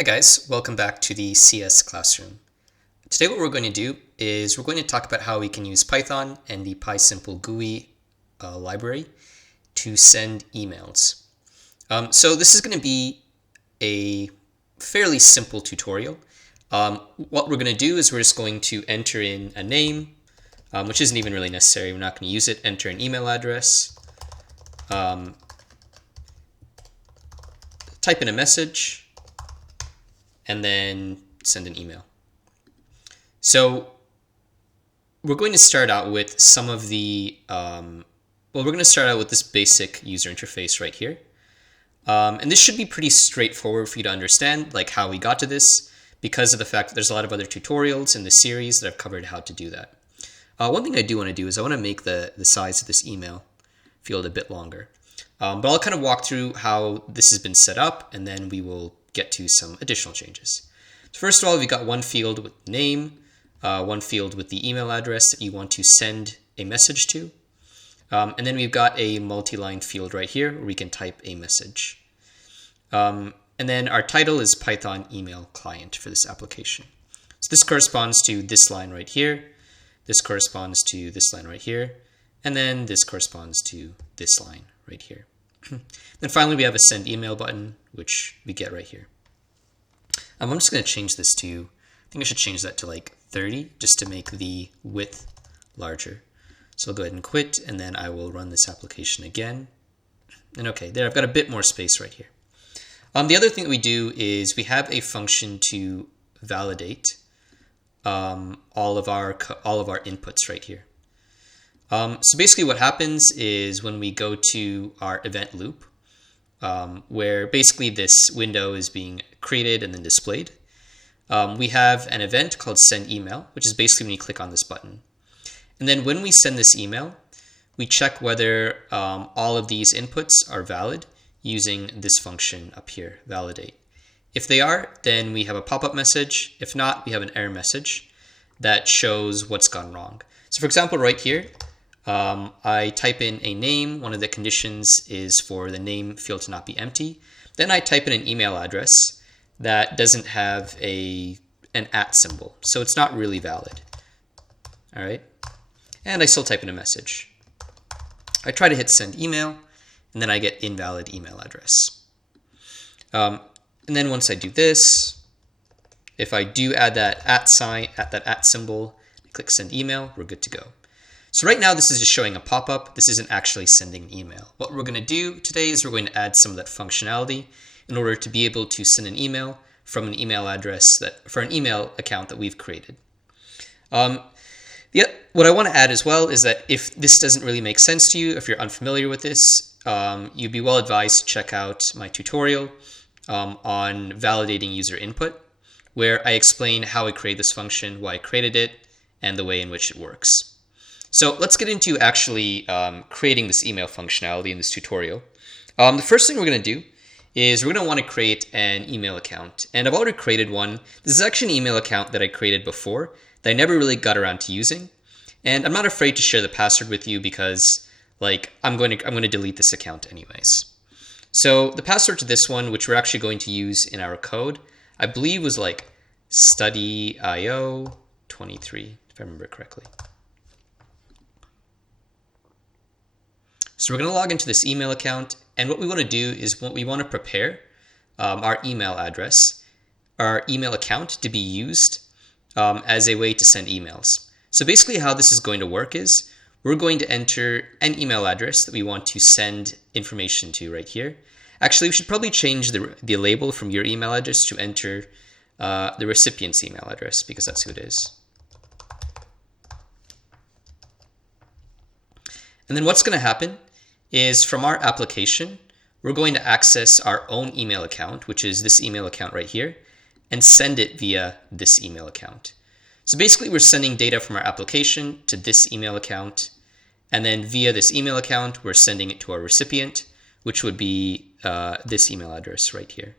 Hi guys, welcome back to the CS Classroom. Today what we're going to do is we're going to talk about how we can use Python and the PySimpleGUI library to send emails. So this is going to be a fairly simple tutorial. What we're going to do is we're just going to enter in a name, which isn't even really necessary. We're not going to use it. Enter an email address, type in a message, and then send an email. So we're going to start out with some of the, we're going to start out with this basic user interface right here. And this should be pretty straightforward for you to understand, like how we got to this, because of the fact that there's a lot of other tutorials in the series that I've covered how to do that. One thing I do want to do is I want to make the size of this email field a bit longer. But I'll kind of walk through how this has been set up, and then we will get to some additional changes. So first of all, we've got one field with name, one field with the email address that you want to send a message to. And then we've got a multi-line field right here where we can type a message. And then our title is Python email client for this application. So this corresponds to this line right here. This corresponds to this line right here. And then this corresponds to this line right here. Then finally, we have a send email button, which we get right here. I'm just going to change this to, I think I should change that to like 30 just to make the width larger. So I'll go ahead and quit, and then I will run this application again. And okay, there I've got a bit more space right here. The other thing that we do is we have a function to validate all of our inputs right here. So basically what happens is when we go to our event loop, where basically this window is being created and then displayed, we have an event called send email, which is basically when you click on this button. And then when we send this email, we check whether all of these inputs are valid using this function up here, validate. If they are, then we have a pop-up message. If not, we have an error message that shows what's gone wrong. So for example, right here, I type in a name. One of the conditions is for the name field to not be empty. Then I type in an email address that doesn't have an @ symbol. So it's not really valid. All right. And I still type in a message. I try to hit send email, and then I get invalid email address. And then once I do this, if I do add that @ symbol, I click send email, we're good to go. So right now, this is just showing a pop-up. This isn't actually sending an email. What we're going to do today is we're going to add some of that functionality in order to be able to send an email from an email address for an email account that we've created. What I want to add as well is that if this doesn't really make sense to you, if you're unfamiliar with this, you'd be well advised to check out my tutorial on validating user input, where I explain how I created this function, why I created it, and the way in which it works. So let's get into actually creating this email functionality in this tutorial. The first thing we're going to do is we're going to want to create an email account. And I've already created one. This is actually an email account that I created before that I never really got around to using. And I'm not afraid to share the password with you because I'm going to delete this account anyways. So the password to this one, which we're actually going to use in our code, I believe was like studyio23, if I remember correctly. So we're going to log into this email account, and what we want to do is we want to prepare our email address, our email account to be used as a way to send emails. So basically how this is going to work is we're going to enter an email address that we want to send information to right here. Actually, we should probably change the label from your email address to enter the recipient's email address because that's who it is. And then what's going to happen is from our application, we're going to access our own email account, which is this email account right here, and send it via this email account. So basically, we're sending data from our application to this email account, and then via this email account, we're sending it to our recipient, which would be this email address right here.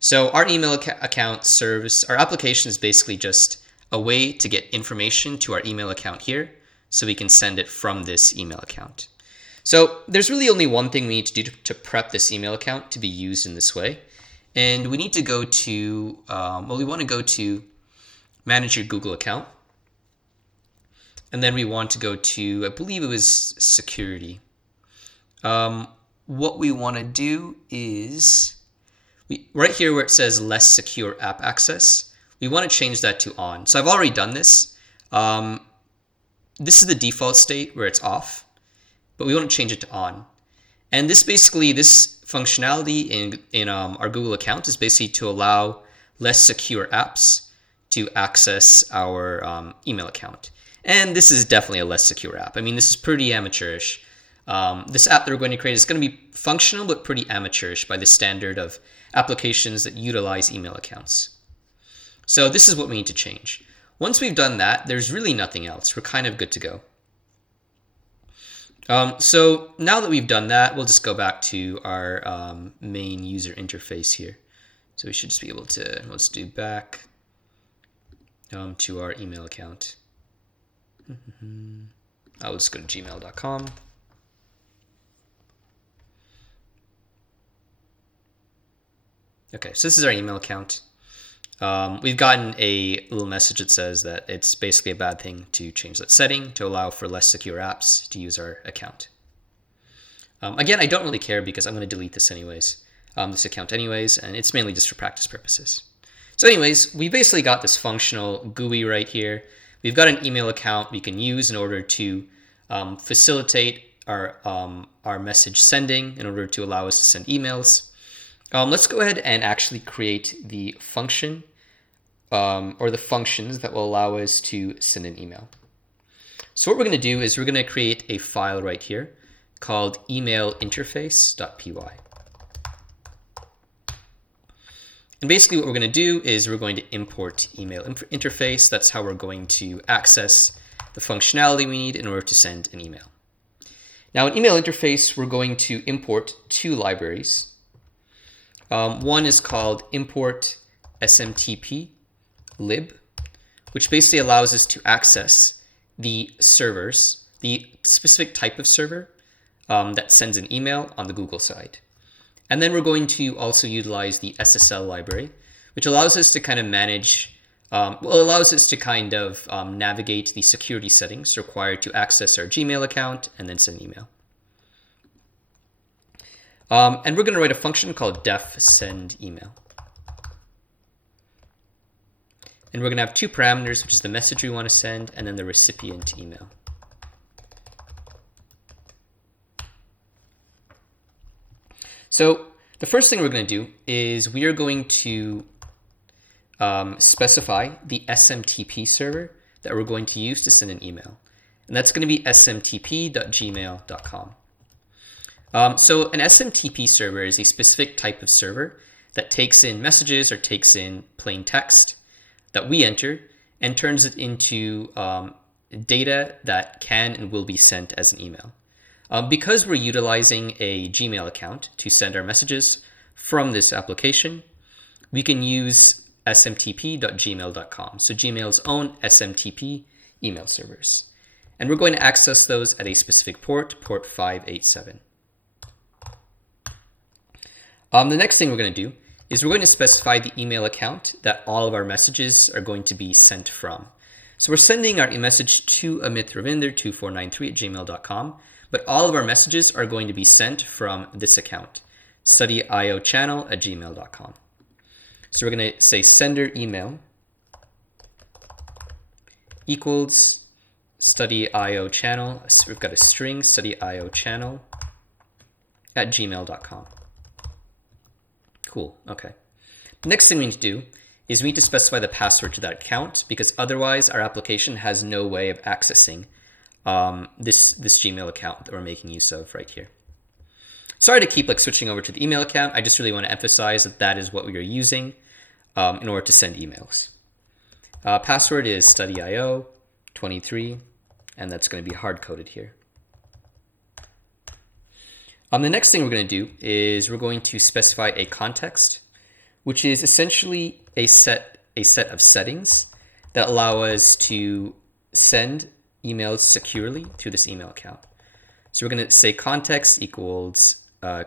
So our email account serves, our application is basically just a way to get information to our email account here, so we can send it from this email account. So there's really only one thing we need to do to prep this email account to be used in this way, And we need to go to, we want to go to manage your Google account. And then we want to go to, I believe it was security. What we want to do is, right here where it says less secure app access, we want to change that to on. So I've already done this. This is the default state where it's off, but we want to change it to on. And this functionality in our Google account is basically to allow less secure apps to access our email account. And this is definitely a less secure app. I mean, this is pretty amateurish. This app that we're going to create is going to be functional, but pretty amateurish by the standard of applications that utilize email accounts. So this is what we need to change. Once we've done that, there's really nothing else. We're kind of good to go. So now that we've done that, we'll just go back to our main user interface here. So we should just be able to, let's do back to our email account. I'll just go to gmail.com. Okay, so this is our email account. We've gotten a little message that says that it's basically a bad thing to change that setting to allow for less secure apps to use our account. Again, I don't really care because I'm going to delete this anyways, this account anyways, and it's mainly just for practice purposes. So anyways, we basically got this functional GUI right here. We've got an email account we can use in order to facilitate our message sending in order to allow us to send emails. Let's go ahead and actually create the function or the functions that will allow us to send an email. So what we're going to do is we're going to create a file right here called email-interface.py. And basically what we're going to do is we're going to import email interface. That's how we're going to access the functionality we need in order to send an email. Now in email interface, we're going to import two libraries. One is called import SMTP lib, which basically allows us to access the servers, the specific type of server that sends an email on the Google side. And then we're going to also utilize the SSL library, which allows us to kind of manage, allows us to kind of navigate the security settings required to access our Gmail account and then send an email. And we're going to write a function called def send email. And we're going to have two parameters, which is the message we want to send and then the recipient email. So the first thing we're going to do is we are going to specify the SMTP server that we're going to use to send an email. And that's going to be smtp.gmail.com. So an SMTP server is a specific type of server that takes in messages or takes in plain text that we enter and turns it into data that can and will be sent as an email. Because we're utilizing a Gmail account to send our messages from this application, we can use smtp.gmail.com, so Gmail's own SMTP email servers. And we're going to access those at a specific port 587. The next thing we're going to do is we're going to specify the email account that all of our messages are going to be sent from. So we're sending our message to amitravindra2493@gmail.com, but all of our messages are going to be sent from this account, studyiochannel@gmail.com. So we're going to say sender email equals studyiochannel. So we've got a string studyiochannel@gmail.com. Cool, okay. The next thing we need to do is we need to specify the password to that account because otherwise our application has no way of accessing this Gmail account that we're making use of right here. Sorry to keep switching over to the email account. I just really want to emphasize that that is what we are using in order to send emails. Password is studyio23, and that's going to be hard-coded here. The next thing we're going to do is we're going to specify a context, which is essentially a set of settings that allow us to send emails securely through this email account. So we're going to say context equals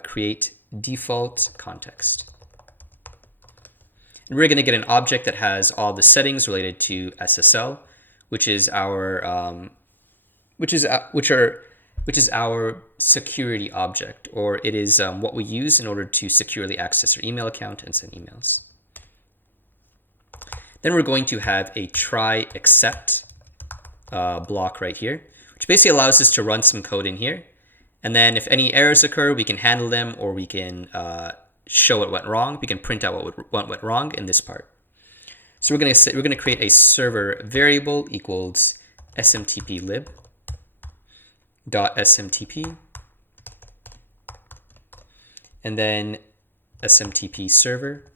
create default context. And we're going to get an object that has all the settings related to SSL, which is our which is our security object, or it is what we use in order to securely access our email account and send emails. Then we're going to have a try except block right here, which basically allows us to run some code in here. And then if any errors occur, we can handle them, or we can show what went wrong. We can print out what went wrong in this part. So we're going to create a server variable equals smtplib dot smtp, and then smtp server,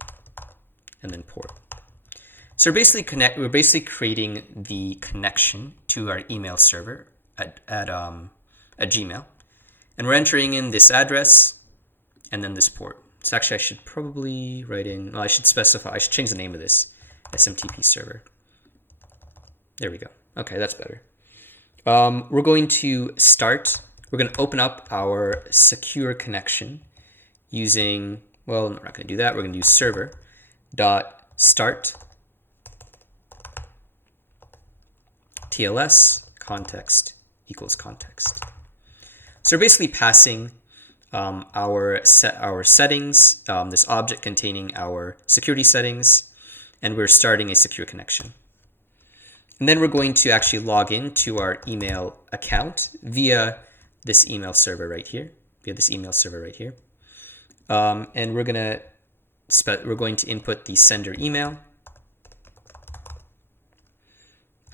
and then port. So we're basically creating the connection to our email server at Gmail, and we're entering in this address and then this port. So actually, I should probably write in. Well, I should change the name of this SMTP server. There we go. Okay, that's better. We're going to open up our secure connection using, well, we're not going to do that. We're going to use server.start TLS context equals context. So we're basically passing our settings, this object containing our security settings, and we're starting a secure connection. And then we're going to actually log in to our email account via this email server right here, and we're going to input the sender email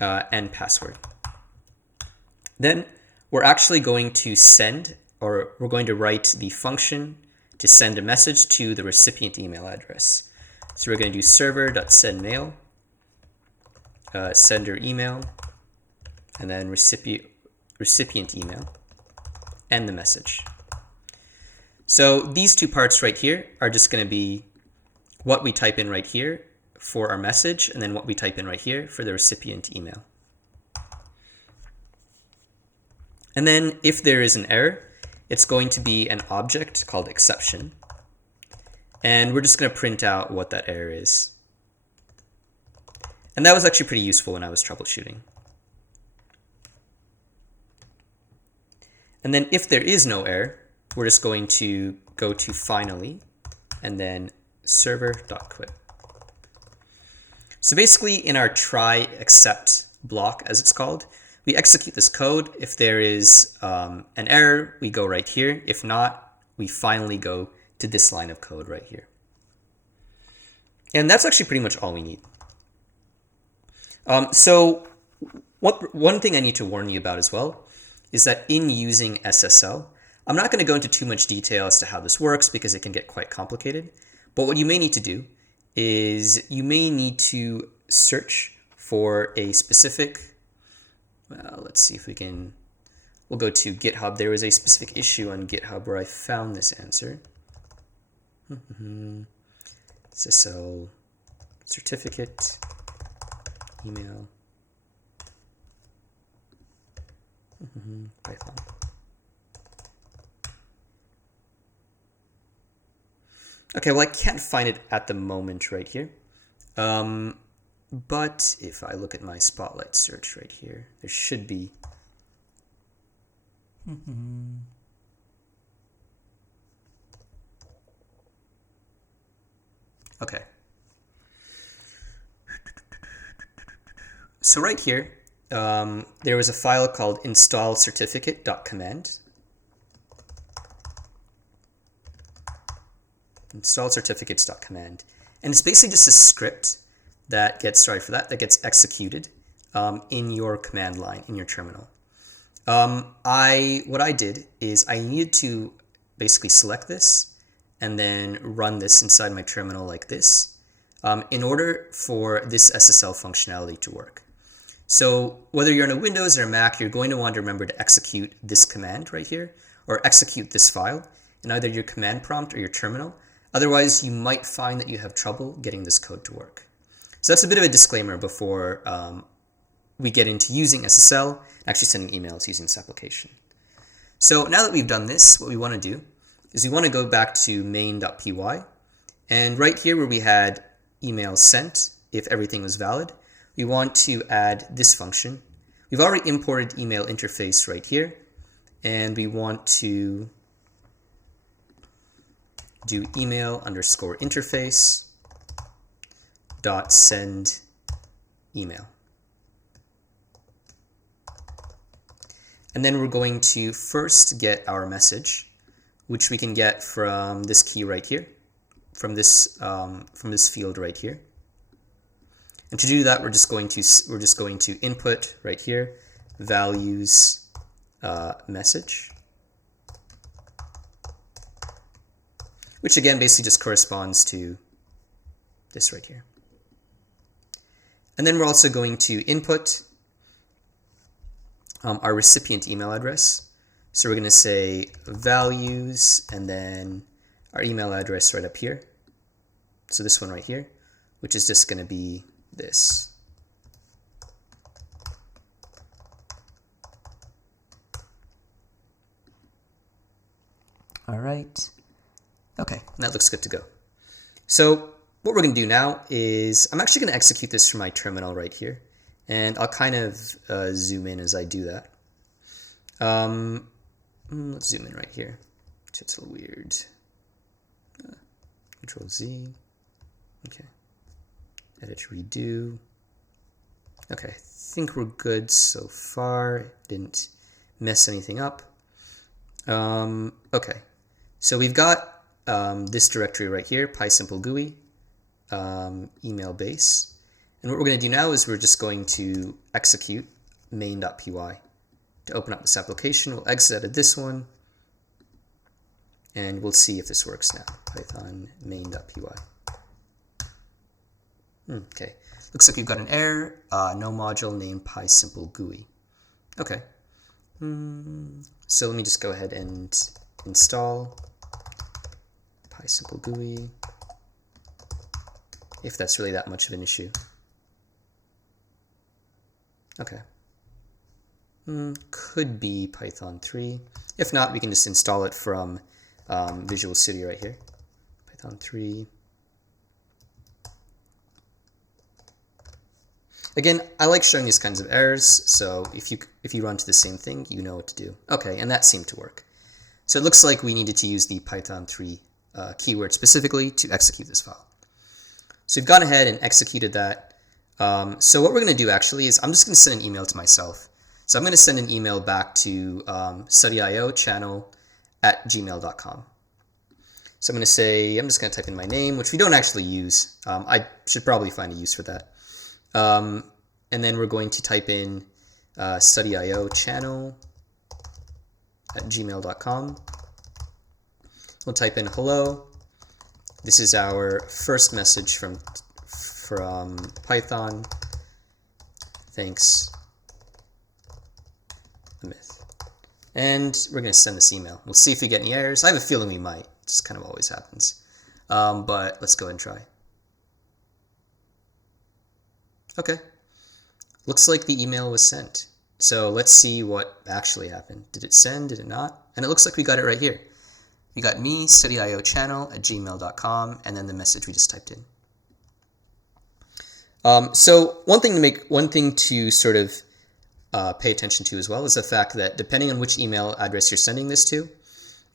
and password. Then we're actually going to we're going to write the function to send a message to the recipient email address. So we're going to do server.sendMail, sender email, and then recipient email, and the message. So these two parts right here are just going to be what we type in right here for our message, and then what we type in right here for the recipient email. And then if there is an error, it's going to be an object called exception. And we're just going to print out what that error is. And that was actually pretty useful when I was troubleshooting. And then if there is no error, we're just going to go to finally, and then server.quit. So basically in our try except block, as it's called, we execute this code. If there is an error, we go right here. If not, we finally go to this line of code right here. And that's actually pretty much all we need. So one thing I need to warn you about as well is that in using SSL, I'm not going to go into too much detail as to how this works because it can get quite complicated. But what you may need to do is you may need to search for a specific, well, let's see if we'll go to GitHub. There was a specific issue on GitHub where I found this answer. SSL certificate, email, Python. Okay, well, I can't find it at the moment right here. But if I look at my Spotlight search right here, there should be. Okay. So right here, there was a file called install certificate.command. Install certificates.command. And it's basically just a script that gets, that gets executed in your command line, in your terminal. What I did is I needed to basically select this and then run this inside my terminal like this in order for this SSL functionality to work. So whether you're on a Windows or a Mac, you're going to want to remember to execute this command right here, or execute this file in either your command prompt or your terminal. Otherwise, you might find that you have trouble getting this code to work. So that's a bit of a disclaimer before we get into using SSL and actually sending emails using this application. So now that we've done this, what we want to do is we want to go back to main.py. And right here where we had email sent if everything was valid, we want to add this function. We've already imported email interface right here, and we want to do email underscore interface dot send email. And then we're going to first get our message, which we can get from this key right here, from this field right here. And to do that, we're just going to input right here values message, which again basically just corresponds to this right here. And then we're also going to input our recipient email address. So we're going to say values and then our email address right up here. So this one right here, which is just going to be this. All right. Okay, that looks good to go. So what we're going to do now is I'm actually going to execute this from my terminal right here. And I'll kind of zoom in as I do that. Let's zoom in right here. It's a little weird. Control Z. Okay. Edit, redo. Okay, I think we're good so far. Didn't mess anything up. Okay, so we've got this directory right here, PySimpleGUI, email base. And what we're going to do now is we're just going to execute main.py. To open up this application, we'll exit out of this one, and we'll see if this works now. Python main.py. Okay, looks like we've got an error, no module named PySimpleGUI. Okay, so let me just go ahead and install PySimpleGUI, if that's really that much of an issue. Okay. Could be Python 3. If not, we can just install it from Visual Studio right here. Python 3. Again, I like showing these kinds of errors, so if you run to the same thing, you know what to do. Okay, and that seemed to work. So it looks like we needed to use the Python 3 keyword specifically to execute this file. So we've gone ahead and executed that. So what we're going to do actually is I'm just going to send an email to myself. So I'm going to send an email back to studyio@gmail.com. So I'm going to say, I'm just going to type in my name, which we don't actually use. I should probably find a use for that. And then we're going to type in studyio@gmail.com. We'll type in hello. This is our first message from Python. Thanks, Amit. And we're going to send this email. We'll see if we get any errors. I have a feeling we might. It just kind of always happens. But let's go ahead and try. Okay. Looks like the email was sent. So let's see what actually happened. Did it send? Did it not? And it looks like we got it right here. We got me, studyio@gmail.com, and then the message we just typed in. So one thing to sort of pay attention to as well is the fact that depending on which email address you're sending this to,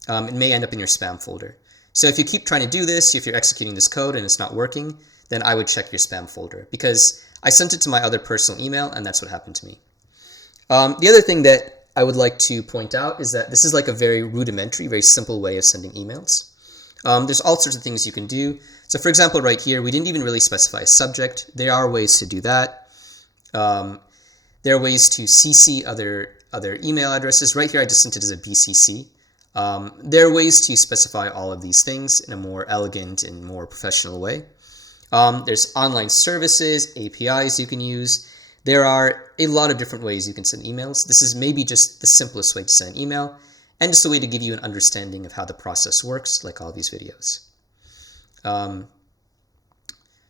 it may end up in your spam folder. So if you keep trying to do this, if you're executing this code and it's not working, then I would check your spam folder, because I sent it to my other personal email and that's what happened to me. The other thing that I would like to point out is that this is like a very rudimentary, very simple way of sending emails. There's all sorts of things you can do. So for example, right here, we didn't even really specify a subject. There are ways to do that. There are ways to CC other email addresses. Right here, I just sent it as a BCC. There are ways to specify all of these things in a more elegant and more professional way. There's online services, APIs you can use. There are a lot of different ways you can send emails. This is maybe just the simplest way to send an email, and just a way to give you an understanding of how the process works, like all these videos.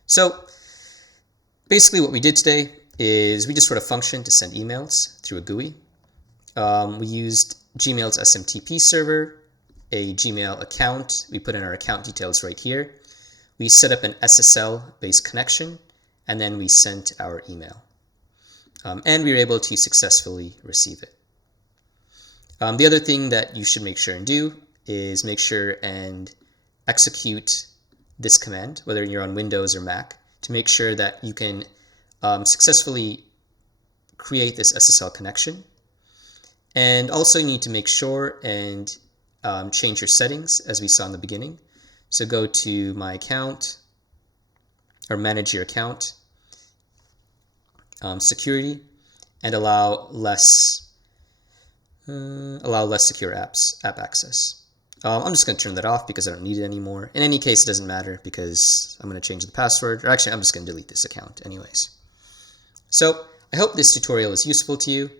So basically what we did today is we just wrote a function to send emails through a GUI. We used Gmail's SMTP server, a Gmail account. We put in our account details right here. we set up an SSL-based connection, and then we sent our email. And we were able to successfully receive it. The other thing that you should make sure and do is make sure and execute this command, whether you're on Windows or Mac, to make sure that you can successfully create this SSL connection. And also you need to make sure and change your settings, as we saw in the beginning. So go to My Account, or Manage Your Account, Security, and allow less secure app access. I'm just going to turn that off because I don't need it anymore. In any case, it doesn't matter because I'm going to change the password, or actually I'm just going to delete this account anyways. So I hope this tutorial is useful to you.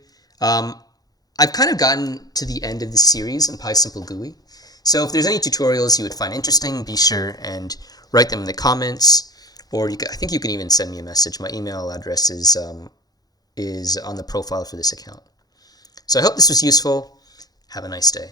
I've kind of gotten to the end of the series in PySimpleGUI. So if there's any tutorials you would find interesting, be sure and write them in the comments, or I think you can even send me a message. My email address is on the profile for this account. So I hope this was useful. Have a nice day.